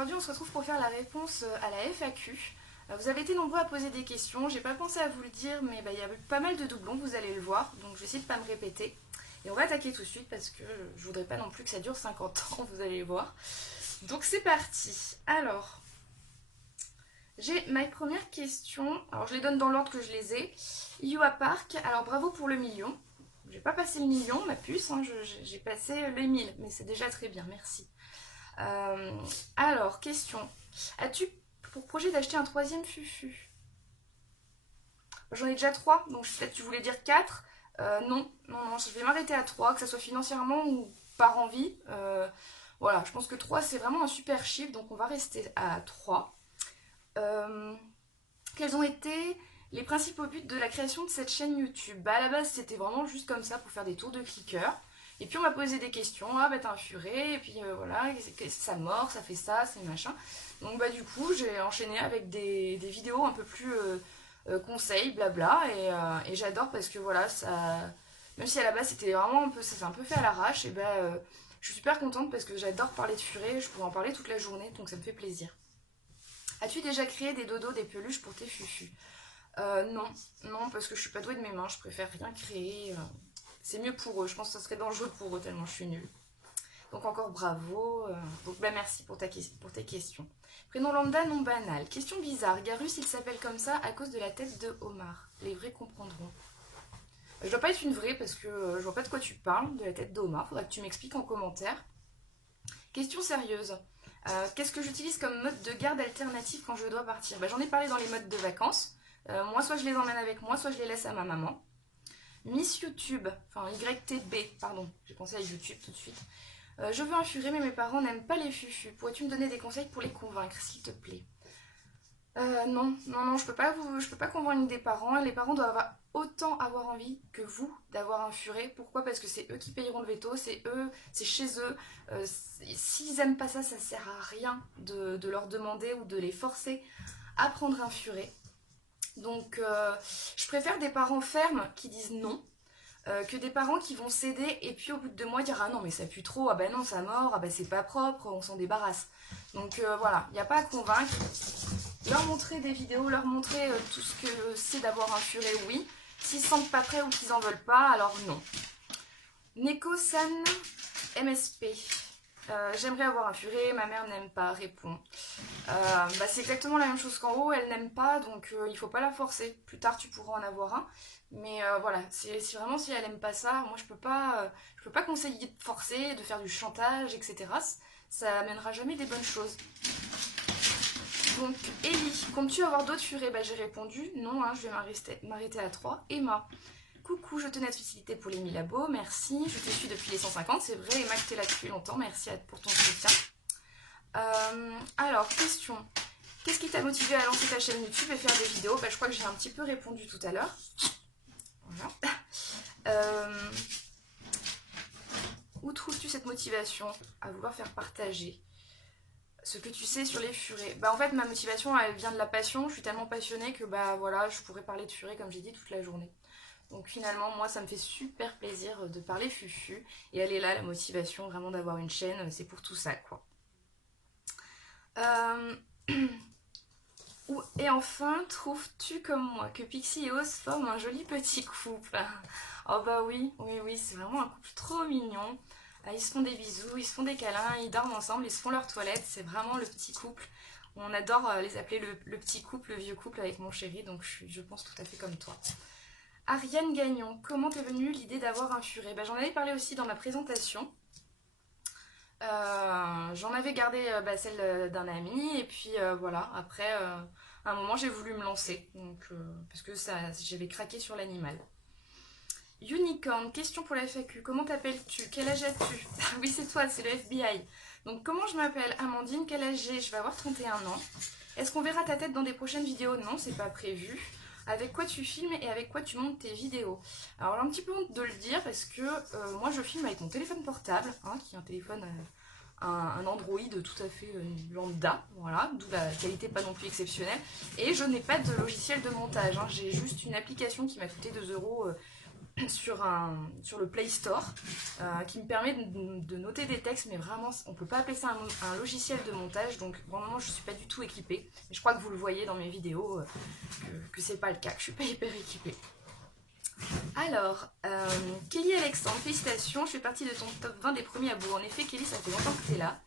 aujourd'hui on se retrouve pour faire la réponse à la FAQ. Vous avez été nombreux à poser des questions, j'ai pas pensé à vous le dire, mais il y a pas mal de doublons, vous allez le voir, donc je vais essayer de pas me répéter. Et on va attaquer tout de suite parce que je voudrais pas non plus que ça dure 50 ans, vous allez voir. Donc c'est parti. Alors, j'ai ma première question, alors je les donne dans l'ordre que je les ai. Iua Park, alors bravo pour le million. J'ai pas passé le million, ma puce, hein, j'ai passé les 1000, mais c'est déjà très bien, merci. Alors, question. As-tu pour projet d'acheter un troisième fufu? J'en ai déjà 3, donc peut-être tu voulais dire 4. Non, non, non, je vais m'arrêter à 3, que ce soit financièrement ou par envie. Voilà, je pense que 3 c'est vraiment un super chiffre, donc on va rester à 3. Quels ont été les principaux buts de la création de cette chaîne YouTube? Bah à la base c'était vraiment juste comme ça pour faire des tours de cliqueurs. Et puis on m'a posé des questions, ah bah t'as un furet, et puis voilà, ça mord, ça fait ça, c'est machin. Donc bah du coup j'ai enchaîné avec des vidéos un peu plus conseils, blabla, et j'adore parce que voilà, ça, même si à la base c'était vraiment un peu, ça s'est un peu fait à l'arrache, et bah je suis super contente parce que j'adore parler de furet, je pourrais en parler toute la journée, donc ça me fait plaisir. As-tu déjà créé des dodos, des peluches pour tes fufus? Non, non, parce que je suis pas douée de mes mains, je préfère rien créer. C'est mieux pour eux, je pense que ça serait dangereux pour eux tellement je suis nulle. Donc encore bravo. Donc bah merci pour tes questions. Prénom lambda non banal. Question bizarre. Garus il s'appelle comme ça à cause de la tête de homard. Les vrais comprendront. Je dois pas être une vraie parce que je vois pas de quoi tu parles, de la tête de homard. Faudra que tu m'expliques en commentaire. Question sérieuse. Qu'est-ce que j'utilise comme mode de garde alternative quand je dois partir? J'en ai parlé dans les modes de vacances. Moi, soit je les emmène avec moi, soit je les laisse à ma maman. Miss YouTube, enfin YTB, pardon, j'ai pensé à YouTube tout de suite. Je veux un furet, mais mes parents n'aiment pas les fufus. Pourrais-tu me donner des conseils pour les convaincre, s'il te plaît? Non, non, non, je peux pas convaincre des parents. Les parents doivent autant avoir envie que vous d'avoir un furet. Pourquoi? Parce que c'est eux qui payeront le veto, c'est eux, c'est chez eux. S'ils aiment pas ça, ça sert à rien de leur demander ou de les forcer à prendre un furet. Donc, je préfère des parents fermes qui disent non que des parents qui vont céder et puis au bout de 2 mois dire ah non mais ça pue trop, ah bah non ça mord, ah bah c'est pas propre, on s'en débarrasse. Donc voilà, il n'y a pas à convaincre. Leur montrer des vidéos, leur montrer tout ce que c'est d'avoir un furet, oui. S'ils se sentent pas prêts ou qu'ils en veulent pas, alors non. Neko-san MSP. J'aimerais avoir un furet, ma mère n'aime pas, répond. C'est exactement la même chose qu'en haut, elle n'aime pas, donc il faut pas la forcer. Plus tard, tu pourras en avoir un. Mais voilà, si vraiment si elle aime pas ça, moi je peux pas conseiller de forcer, de faire du chantage, etc. Ça amènera jamais des bonnes choses. Donc, Ellie, comptes-tu avoir d'autres furets? J'ai répondu non, hein, je vais m'arrêter à 3. Emma, coucou, je tenais à te féliciter pour les 1000 abos, merci. Je te suis depuis les 150, c'est vrai, Emma, que t'es là depuis longtemps, merci pour ton soutien. Alors, question. Qu'est-ce qui t'a motivé à lancer ta chaîne YouTube et faire des vidéos? Je crois que j'ai un petit peu répondu tout à l'heure. Voilà. Où trouves-tu cette motivation à vouloir faire partager ce que tu sais sur les furets? En fait, ma motivation, elle vient de la passion. Je suis tellement passionnée que voilà, je pourrais parler de furets, comme j'ai dit, toute la journée. Donc finalement, moi, ça me fait super plaisir de parler fufu. Et elle est là, la motivation, vraiment d'avoir une chaîne. C'est pour tout ça, quoi. Et enfin, trouves-tu comme moi que Pixie et Oz forment un joli petit couple? Oh bah oui, oui, oui, c'est vraiment un couple trop mignon. Ils se font des bisous, ils se font des câlins, ils dorment ensemble, ils se font leur toilette. C'est vraiment le petit couple. On adore les appeler le petit couple, le vieux couple avec mon chéri, donc je pense tout à fait comme toi. Ariane Gagnon, comment t'es venue l'idée d'avoir un furet? J'en avais parlé aussi dans ma présentation. J'en avais gardé celle d'un ami, et puis voilà, après, à un moment, j'ai voulu me lancer, donc, parce que j'avais craqué sur l'animal. Unicorn, question pour la FAQ, comment t'appelles-tu? Quel âge as-tu? Oui, c'est toi, c'est le FBI. Donc, comment je m'appelle? Amandine, quel âge j'ai? Je vais avoir 31 ans. Est-ce qu'on verra ta tête dans des prochaines vidéos? Non, c'est pas prévu. Avec quoi tu filmes et avec quoi tu montes tes vidéos? Alors, j'ai un petit peu honte de le dire parce que moi, je filme avec mon téléphone portable, qui est un téléphone, un Android tout à fait lambda, voilà, d'où la qualité pas non plus exceptionnelle. Et je n'ai pas de logiciel de montage, j'ai juste une application qui m'a coûté 2 € sur le Play Store qui me permet de noter des textes, mais vraiment on peut pas appeler ça un logiciel de montage, donc vraiment je suis pas du tout équipée. Mais je crois que vous le voyez dans mes vidéos que c'est pas le cas, que je suis pas hyper équipée. Alors, Kelly Alexandre, félicitations, je fais partie de ton top 20 des premiers abos. En effet, Kelly, ça fait longtemps que tu es là.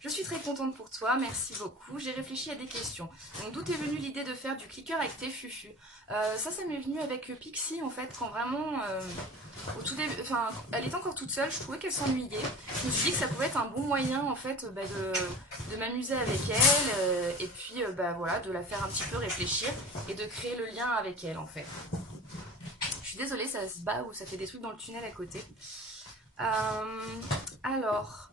Je suis très contente pour toi, merci beaucoup. J'ai réfléchi à des questions. Donc d'où est venue l'idée de faire du clicker avec tes fufus? Ça m'est venu avec Pixie en fait, quand vraiment, au tout début, enfin, elle était encore toute seule, je trouvais qu'elle s'ennuyait. Je me suis dit que ça pouvait être un bon moyen en fait de m'amuser avec elle et puis voilà, de la faire un petit peu réfléchir et de créer le lien avec elle en fait. Je suis désolée, ça se bat ou ça fait des trucs dans le tunnel à côté. Alors,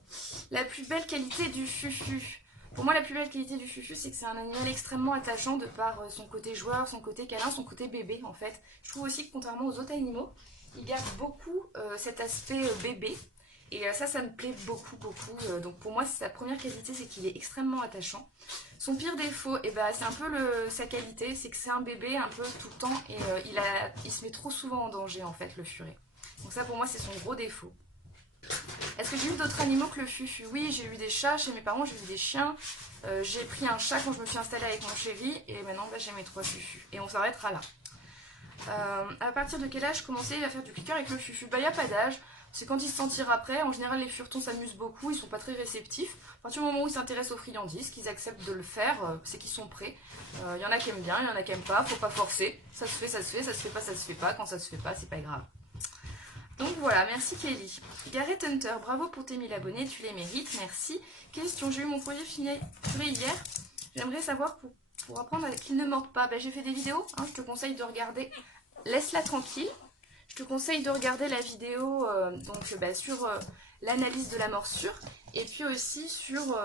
la plus belle qualité du fufu. Pour moi, la plus belle qualité du fufu, c'est que c'est un animal extrêmement attachant de par son côté joueur, son côté câlin, son côté bébé en fait. Je trouve aussi que contrairement aux autres animaux, il garde beaucoup cet aspect bébé. Et ça me plaît beaucoup. Donc pour moi, sa première qualité, c'est qu'il est extrêmement attachant. Son pire défaut, c'est un peu sa qualité, c'est que c'est un bébé un peu tout le temps et il se met trop souvent en danger en fait, le furet. Donc ça pour moi, c'est son gros défaut. Est-ce que j'ai eu d'autres animaux que le fufu? Oui, j'ai eu des chats chez mes parents, j'ai eu des chiens. J'ai pris un chat quand je me suis installée avec mon chéri. Et maintenant, j'ai mes 3 fufus. Et on s'arrêtera là. À partir de quel âge commencer à faire du clicker avec le fufu? Il n'y a pas d'âge. C'est quand ils se sentiront après. En général, les furetons s'amusent beaucoup. Ils sont pas très réceptifs. À partir du moment où ils s'intéressent aux friandises, qu'ils acceptent de le faire, c'est qu'ils sont prêts. Il y en a qui aiment bien, il y en a qui aiment pas. Faut pas forcer. Ça se fait, ça se fait. Ça se fait pas, ça se fait pas. Quand ça se fait pas, c'est pas grave. Donc voilà, merci Kelly. Gareth Hunter, bravo pour tes 1000 abonnés, tu les mérites, merci. Question, j'ai eu mon premier filet hier. J'aimerais savoir pour apprendre qu'il ne morde pas. J'ai fait des vidéos, hein, je te conseille de regarder. Laisse-la tranquille. Je te conseille de regarder la vidéo sur l'analyse de la morsure. Et puis aussi sur...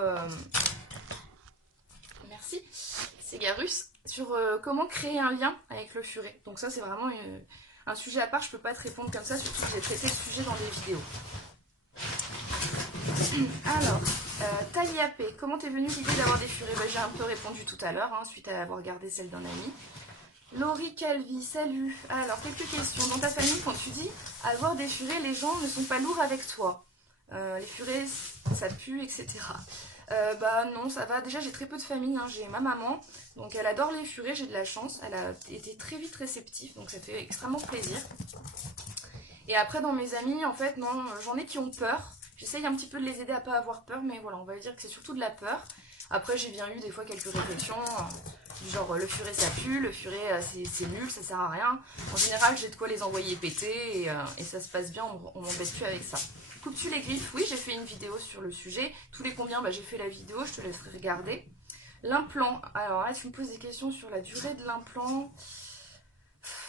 merci, c'est Garus. Sur comment créer un lien avec le furet. Donc ça c'est vraiment un sujet à part, je peux pas te répondre comme ça, surtout que j'ai traité le sujet dans des vidéos. Alors, Talia P, comment t'es venue l'idée d'avoir des furets? J'ai un peu répondu tout à l'heure, hein, suite à avoir regardé celle d'un ami. Laurie Calvi, salut. Alors, quelques questions. Dans ta famille, quand tu dis avoir des furets, les gens ne sont pas lourds avec toi. Les furets, ça pue, etc. Non, ça va. Déjà, j'ai très peu de famille. Hein. J'ai ma maman, donc elle adore les furets, j'ai de la chance. Elle a été très vite réceptive, donc ça fait extrêmement plaisir. Et après, dans mes amis, en fait, non, j'en ai qui ont peur. J'essaye un petit peu de les aider à pas avoir peur, mais voilà, on va dire que c'est surtout de la peur. Après, j'ai bien eu des fois quelques réflexions, du genre le furet ça pue, le furet c'est nul, ça sert à rien. En général, j'ai de quoi les envoyer péter et ça se passe bien, on m'embête plus avec ça. Coupes-tu les griffes? Oui, j'ai fait une vidéo sur le sujet. Tous les combien? J'ai fait la vidéo, je te laisserai regarder. L'implant. Alors là, tu me poses des questions sur la durée de l'implant.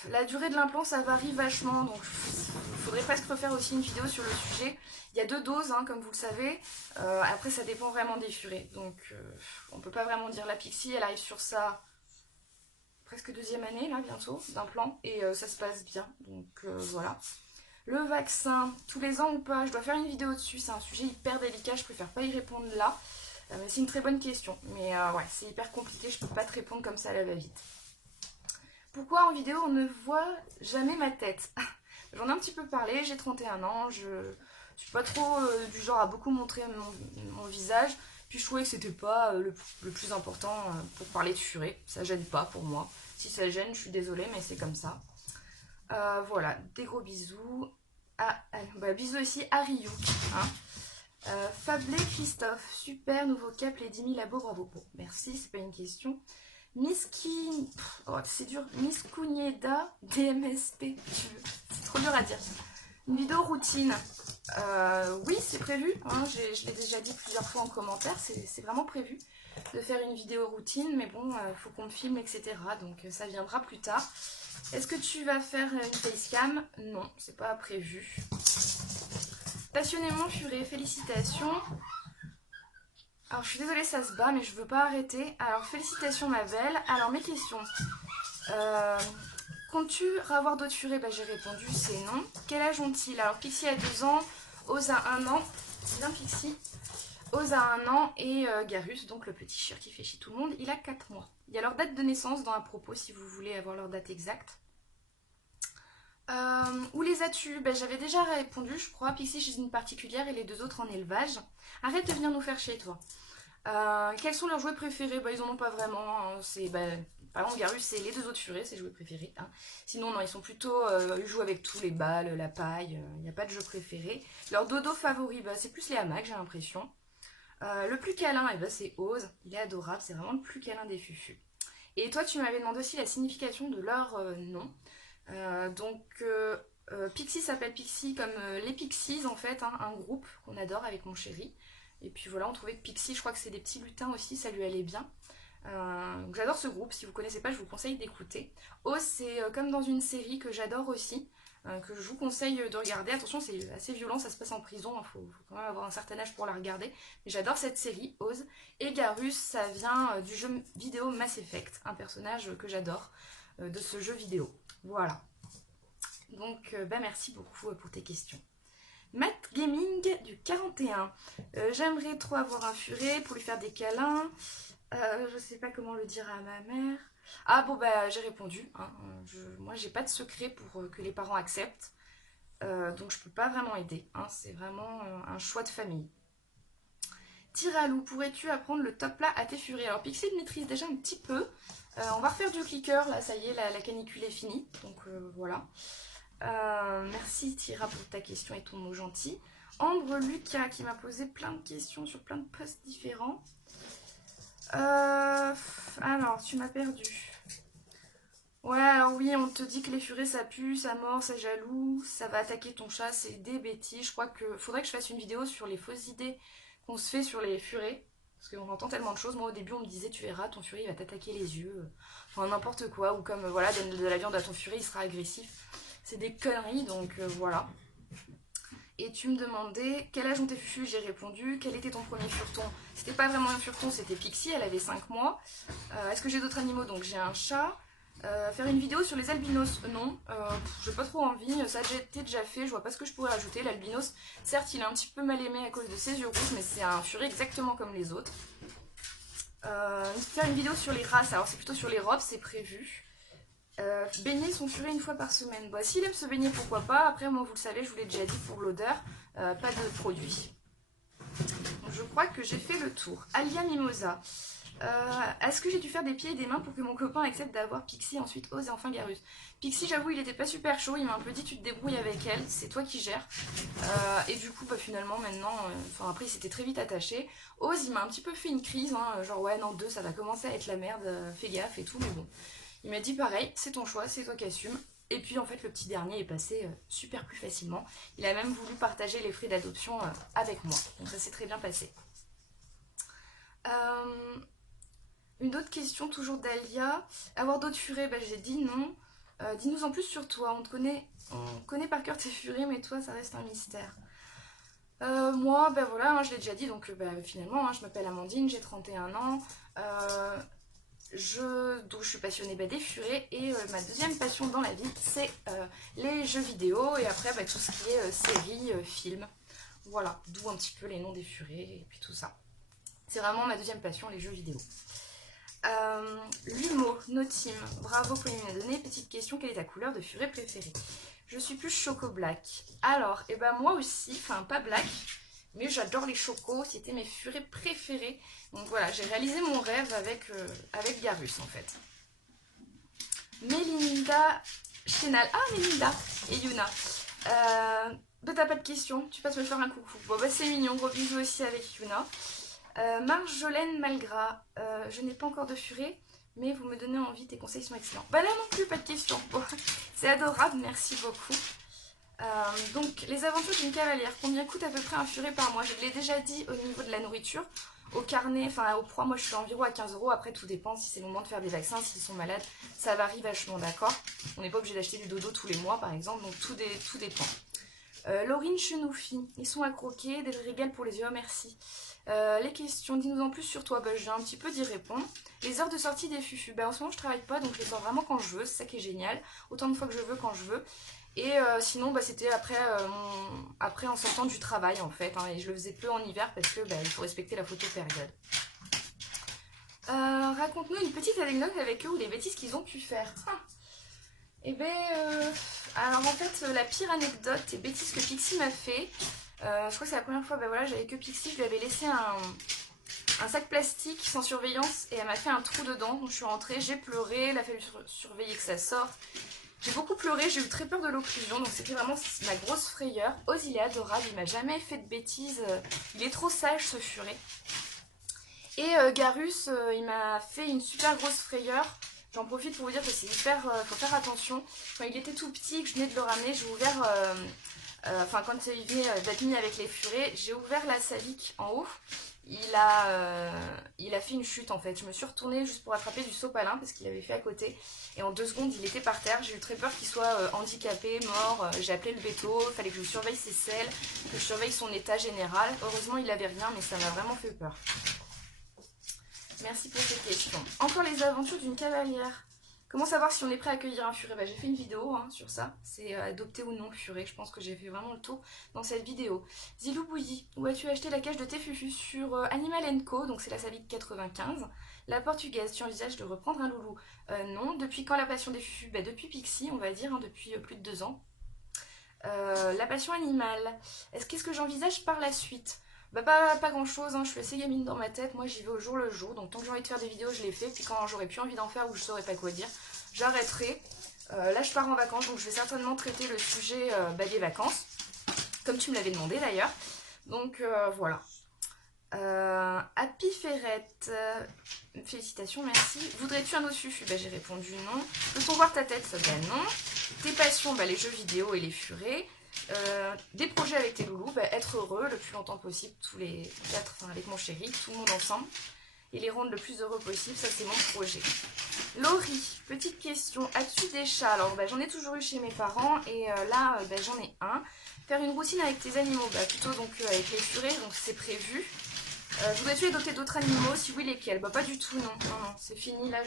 La durée de l'implant, ça varie vachement, donc il faudrait presque refaire aussi une vidéo sur le sujet. Il y a 2 doses, hein, comme vous le savez. Après, ça dépend vraiment des furets. Donc, on peut pas vraiment dire. La Pixie, elle arrive sur sa presque 2e année, là, bientôt, d'implant. Et ça se passe bien. Donc, voilà. Le vaccin, tous les ans ou pas? Je dois faire une vidéo dessus. C'est un sujet hyper délicat. Je préfère pas y répondre là. Mais c'est une très bonne question. Mais ouais, c'est hyper compliqué. Je peux pas te répondre comme ça à la va-vite. Pourquoi en vidéo on ne voit jamais ma tête? J'en ai un petit peu parlé, j'ai 31 ans, je suis pas trop du genre à beaucoup montrer mon visage. Puis je trouvais que c'était pas le plus important pour parler de furet. Ça gêne pas pour moi. Si ça gêne, je suis désolée, mais c'est comme ça. Voilà, des gros bisous. Bisous aussi à Ryuk. Hein. Fablé Christophe, super nouveau cap, les 10 000 abos, bravo. Bon, merci, c'est pas une question. C'est dur. Miss Kunieda DMSP. C'est trop dur à dire. Une vidéo routine. Oui, c'est prévu. Hein, je l'ai déjà dit plusieurs fois en commentaire. C'est vraiment prévu de faire une vidéo routine. Mais bon, faut qu'on me filme, etc. Donc ça viendra plus tard. Est-ce que tu vas faire une facecam? Non, c'est pas prévu. Passionnément furet, félicitations. Alors je suis désolée, ça se bat, mais je veux pas arrêter. Alors félicitations ma belle. Alors mes questions. Comptes-tu avoir d'autres furets? J'ai répondu, c'est non. Quel âge ont-ils? Alors Pixie a 2 ans, Oz a 1 an. C'est bien Pixie. Oz a 1 an et Garus, donc le petit chien qui fait chier tout le monde, il a 4 mois. Il y a leur date de naissance dans un propos si vous voulez avoir leur date exacte. Où les as-tu? Ben, j'avais déjà répondu, je crois. Pixie chez une particulière et les deux autres en élevage. Arrête de venir nous faire chier, toi. Quels sont leurs jouets préférés? Bah, ils en ont pas vraiment. Hein. Par exemple, Garus, c'est les deux autres furets, ses jouets préférés. Hein. Sinon, non, ils sont plutôt. Ils jouent avec tout, les balles, la paille. Il n'y a pas de jeu préféré. Leur dodo favori, bah, c'est plus les hamacs, j'ai l'impression. Le plus câlin, eh ben, c'est Oz. Il est adorable, c'est vraiment le plus câlin des fufus. Et toi, tu m'avais demandé aussi la signification de leur nom. Pixie s'appelle Pixie comme les Pixies, en fait, hein, un groupe qu'on adore avec mon chéri. Et puis voilà, on trouvait que Pixie, je crois que c'est des petits lutins aussi, ça lui allait bien. J'adore ce groupe, si vous ne connaissez pas, je vous conseille d'écouter. Oz, c'est comme dans une série que j'adore aussi, que je vous conseille de regarder. Attention, c'est assez violent, ça se passe en prison, il faut quand même avoir un certain âge pour la regarder. Mais j'adore cette série, Oz. Et Garus, ça vient du jeu vidéo Mass Effect, un personnage que j'adore de ce jeu vidéo. Voilà. Donc, merci beaucoup pour tes questions. Matt Gaming du 41. J'aimerais trop avoir un furet pour lui faire des câlins. Je sais pas comment le dire à ma mère. Ah bon bah j'ai répondu. Hein. Moi j'ai pas de secret pour que les parents acceptent. Donc je peux pas vraiment aider. Hein. C'est vraiment un choix de famille. Tiralou, pourrais-tu apprendre le top là à tes furets? Alors Pixie le maîtrise déjà un petit peu. On va refaire du clicker, là ça y est, la canicule est finie. Donc voilà. Merci Tira pour ta question et ton mot gentil. Ambre Lucas qui m'a posé plein de questions sur plein de posts différents. Alors, tu m'as perdu. Ouais, alors oui, on te dit que les furets ça pue, ça mord, ça jaloux, ça va attaquer ton chat, c'est des bêtises. Je crois que faudrait que je fasse une vidéo sur les fausses idées qu'on se fait sur les furets. Parce qu'on entend tellement de choses. Moi au début on me disait tu verras, ton furet il va t'attaquer les yeux. Enfin n'importe quoi. Ou comme voilà, donne de la viande à ton furet, il sera agressif. C'est des conneries donc voilà. Et tu me demandais quel âge ont tes fufus, j'ai répondu. Quel était ton premier fureton? C'était pas vraiment un fureton, c'était Pixie, elle avait 5 mois. Est-ce que j'ai d'autres animaux? Donc j'ai un chat. Faire une vidéo sur les albinos? Non, j'ai pas trop envie, ça a été déjà fait, je vois pas ce que je pourrais ajouter. L'albinos, certes il est un petit peu mal aimé à cause de ses yeux rouges, mais c'est un furet exactement comme les autres. Faire une vidéo sur les races, alors c'est plutôt sur les robes, c'est prévu. Baigner son furet une fois par semaine. Bah, s'il aime se baigner, pourquoi pas. Après, moi, vous le savez, je vous l'ai déjà dit pour l'odeur, pas de produit. Donc, je crois que j'ai fait le tour. Alia Mimosa. Est-ce que j'ai dû faire des pieds et des mains pour que mon copain accepte d'avoir Pixie, ensuite Oz et enfin Garus? Pixie, j'avoue, il était pas super chaud. Il m'a un peu dit tu te débrouilles avec elle, c'est toi qui gères. Et du coup, bah, finalement, maintenant, après, il s'était très vite attaché. Oz, il m'a un petit peu fait une crise, hein, genre ouais, non, 2, ça va commencer à être la merde, fais gaffe et tout, mais bon. Il m'a dit pareil, c'est ton choix, c'est toi qui assumes. Et puis en fait le petit dernier est passé super plus facilement. Il a même voulu partager les frais d'adoption avec moi. Donc ça s'est très bien passé. Une autre question toujours d'Alia. Avoir d'autres furets, bah, j'ai dit non. Dis-nous en plus sur toi. On connaît par cœur tes furets, mais toi ça reste un mystère. Moi, ben voilà, hein, je l'ai déjà dit, donc finalement, hein, je m'appelle Amandine, j'ai 31 ans. Donc je suis passionnée des furets et ma deuxième passion dans la vie c'est les jeux vidéo et après tout ce qui est séries, films, voilà, d'où un petit peu les noms des furets et puis tout ça. C'est vraiment ma deuxième passion, les jeux vidéo. Lumo, Notim, bravo pour me donner. Petite question, quelle est ta couleur de furet préférée? Je suis plus choco black. Alors, et moi aussi, enfin pas black, mais j'adore les chocos, c'était mes furets préférés. Donc voilà, j'ai réalisé mon rêve avec Garus en fait. Melinda Chenal. Ah, Melinda et Yuna. T'as pas de questions, tu passes me faire un coucou. Bon bah c'est mignon, gros bisous aussi avec Yuna. Marjolaine Malgras, je n'ai pas encore de furet, mais vous me donnez envie, tes conseils sont excellents. Bah là non plus, pas de questions. Bon, c'est adorable, merci beaucoup. Donc, les aventures d'une cavalière. Combien coûte à peu près un furet par mois? Je l'ai déjà dit au niveau de la nourriture. Au carnet, enfin au proie, moi je suis environ à 15 €. Après, tout dépend si c'est le moment de faire des vaccins, s'ils sont malades. Ça varie vachement, d'accord? On n'est pas obligé d'acheter du dodo tous les mois, par exemple, donc tout dépend. Laurine Chenoufi, ils sont à croquer, des régales pour les yeux, merci. Les questions, dis-nous en plus sur toi. Bah, je viens un petit peu d'y répondre. Les heures de sortie des fufus. Bah, en ce moment, je travaille pas, donc je les sors vraiment quand je veux. C'est ça qui est génial. Autant de fois que je veux, quand je veux. Et sinon, c'était après en sortant du travail, en fait. Hein, et je le faisais peu en hiver parce que il faut respecter la photopériode. Raconte-nous une petite anecdote avec eux ou les bêtises qu'ils ont pu faire. Et ben, alors en fait, la pire anecdote et bêtise que Pixie m'a fait, je crois que c'est la première fois, ben voilà, j'avais que Pixie, je lui avais laissé un sac plastique sans surveillance et elle m'a fait un trou dedans. Donc je suis rentrée, j'ai pleuré, il a fallu surveiller que ça sorte. J'ai beaucoup pleuré, j'ai eu très peur de l'occlusion, donc c'était vraiment ma grosse frayeur. Oz, il est adorable, il m'a jamais fait de bêtises, il est trop sage ce furet. Et Garus, il m'a fait une super grosse frayeur. J'en profite pour vous dire que c'est hyper, faut faire attention. Quand il était tout petit, que je venais de le ramener, j'ai ouvert, enfin quand il venait d'être mis avec les furets, j'ai ouvert la salique en haut. Il a fait une chute en fait. Je me suis retournée juste pour attraper du sopalin parce qu'il avait fait à côté. Et en 2 secondes, il était par terre. J'ai eu très peur qu'il soit handicapé, mort. J'ai appelé le béto. Il fallait que je surveille ses selles, que je surveille son état général. Heureusement, il n'avait rien, mais ça m'a vraiment fait peur. Merci pour cette question. Encore les aventures d'une cavalière. Comment savoir si on est prêt à accueillir un furet? J'ai fait une vidéo sur ça. C'est adopter ou non le furet. Je pense que j'ai fait vraiment le tour dans cette vidéo. Zilou Bouilly, où as-tu acheté la cage de tes fufus? Sur Animal Co, donc c'est la Salique 95. La portugaise, tu envisages de reprendre un loulou? Non. Depuis quand la passion des fufus? Depuis Pixie, on va dire, depuis plus de 2 ans. La passion animale. Qu'est-ce que j'envisage par la suite? Pas grand chose, je suis assez gamine dans ma tête, moi j'y vais au jour le jour, donc tant que j'ai envie de faire des vidéos je les fais, puis quand j'aurai plus envie d'en faire ou je saurais pas quoi dire, j'arrêterai. Là je pars en vacances, donc je vais certainement traiter le sujet des vacances, comme tu me l'avais demandé d'ailleurs, donc voilà. Happy Ferrette, félicitations, merci. Voudrais-tu un autre fufu? J'ai répondu non. Peut-on voir ta tête? Non. Tes passions, les jeux vidéo et les furets. Des projets avec tes loulous, être heureux le plus longtemps possible, tous les 4, avec mon chéri, tout le monde ensemble, et les rendre le plus heureux possible, ça c'est mon projet. Laurie, petite question, as-tu des chats? Alors j'en ai toujours eu chez mes parents, et là j'en ai un. Faire une routine avec tes animaux, plutôt donc avec les furets, donc c'est prévu. Voudrais-tu adopter d'autres animaux? Si oui, lesquels? Pas du tout, non, c'est fini, là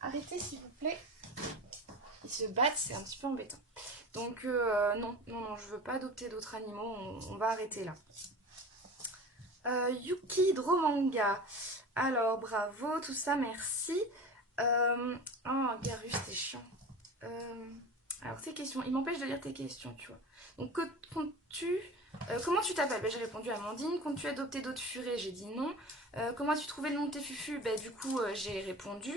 Arrêtez s'il vous plaît. Ils se battent, c'est un petit peu embêtant. Donc non, je veux pas adopter d'autres animaux, on va arrêter là. Yuki Dromanga. Alors, bravo, tout ça, merci. Oh, Garus, t'es chiant. Alors, tes questions, il m'empêche de lire tes questions, tu vois. Donc, comptes-tu... comment tu t'appelles? J'ai répondu Amandine. Comptes-tu adopter d'autres furets? J'ai dit non. Comment as-tu trouvé le nom de tes fufus? Du coup, j'ai répondu.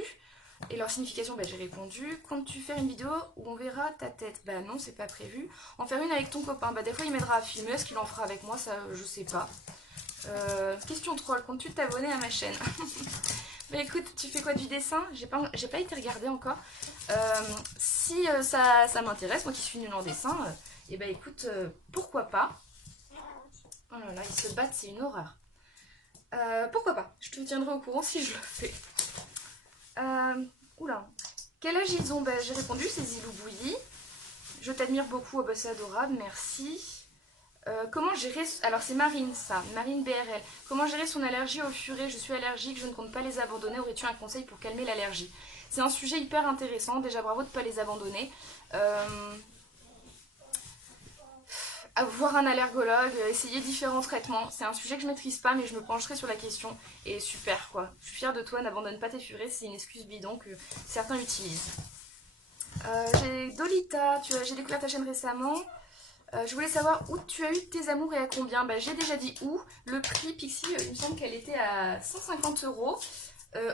Et leur signification, j'ai répondu. Comptes-tu faire une vidéo où on verra ta tête? Non, c'est pas prévu. En faire une avec ton copain. Des fois, il m'aidera à filmer. Est-ce qu'il en fera avec moi? Ça, je sais pas. Question troll. Comptes-tu t'abonner à ma chaîne? Écoute, tu fais quoi, du dessin? J'ai pas été regarder encore. Si ça m'intéresse, moi qui suis nulle en dessin, écoute, pourquoi pas? Oh là là, ils se battent, c'est une horreur. Pourquoi pas? Je te tiendrai au courant si je le fais. Oula. Quel âge ils ont? J'ai répondu, c'est Zilou Bouilly. Je t'admire beaucoup, c'est adorable, merci. Comment gérer... Alors c'est Marine ça, Marine BRL. Comment gérer son allergie aux furets? Je suis allergique, je ne compte pas les abandonner. Aurais-tu un conseil pour calmer l'allergie? C'est un sujet hyper intéressant. Déjà bravo de ne pas les abandonner. Voir un allergologue, essayer différents traitements. C'est un sujet que je maîtrise pas, mais je me pencherai sur la question. Et super quoi. Je suis fière de toi, n'abandonne pas tes furets, c'est une excuse bidon que certains utilisent. J'ai Dolita, j'ai découvert ta chaîne récemment. Je voulais savoir où tu as eu tes amours et à combien. J'ai déjà dit où. Le prix Pixie, il me semble qu'elle était à 150 €.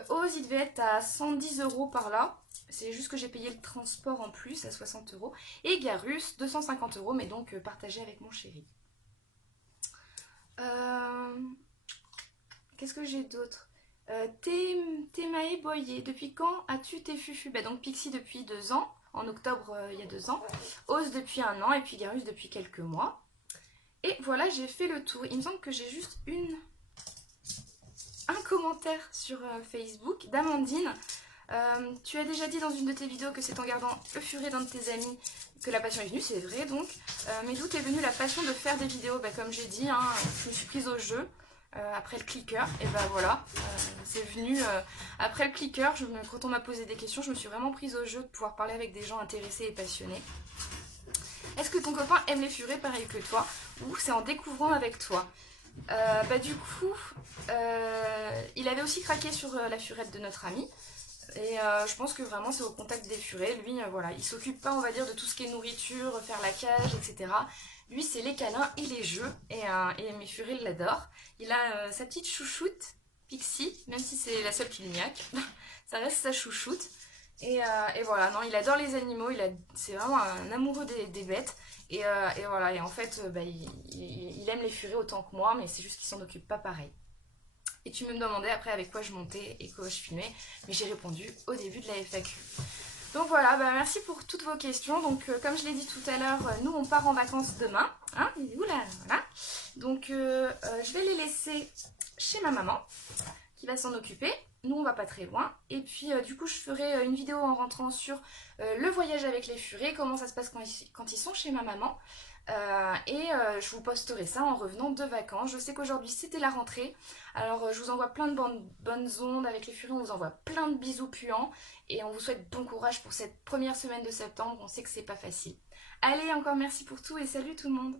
Oz, il devait être à 110 € par là. C'est juste que j'ai payé le transport en plus à 60 €. Et Garus, 250 €, mais donc partagé avec mon chéri. Qu'est-ce que j'ai d'autre? Thémae Boyer, depuis quand as-tu tes fufus? Donc Pixie depuis 2 ans. En octobre, il y a 2 ans. Oz depuis 1 an et puis Garus depuis quelques mois. Et voilà, j'ai fait le tour. Il me semble que j'ai juste un commentaire sur Facebook d'Amandine. Tu as déjà dit dans une de tes vidéos que c'est en gardant le furet d'un de tes amis que la passion est venue, c'est vrai donc. Mais d'où est venue la passion de faire des vidéos? Comme j'ai dit, je me suis prise au jeu. Après le clicker, et voilà, c'est venu après le clicker. Quand on m'a posé des questions, je me suis vraiment prise au jeu de pouvoir parler avec des gens intéressés et passionnés. Est-ce que ton copain aime les furets pareil que toi, ou c'est en découvrant avec toi? Du coup, il avait aussi craqué sur la furette de notre ami. Et je pense que vraiment c'est au contact des furets. Lui, voilà, il s'occupe pas, on va dire, de tout ce qui est nourriture, faire la cage, etc. Lui, c'est les câlins et les jeux. Et mes furets l'adorent. Il a sa petite chouchoute, Pixie, même si c'est la seule qu'il niaque. Ça reste sa chouchoute. Et voilà, non, il adore les animaux. C'est vraiment un amoureux des bêtes. Et voilà, et en fait, bah, il aime les furets autant que moi, mais c'est juste qu'il s'en occupe pas pareil. Et tu me demandais après avec quoi je montais et quoi je filmais, mais j'ai répondu au début de la FAQ. Donc voilà, bah merci pour toutes vos questions. Donc comme je l'ai dit tout à l'heure, nous on part en vacances demain. Hein, oula, voilà. Donc je vais les laisser chez ma maman qui va s'en occuper. Nous on va pas très loin. Et puis du coup je ferai une vidéo en rentrant sur le voyage avec les furets, comment ça se passe quand ils sont chez ma maman. Je vous posterai ça en revenant de vacances. Je sais qu'aujourd'hui c'était la rentrée. Alors je vous envoie plein de bonnes ondes avec les furets. On vous envoie plein de bisous puants. Et on vous souhaite bon courage pour cette première semaine de septembre. On sait que c'est pas facile. Allez, encore merci pour tout et salut tout le monde.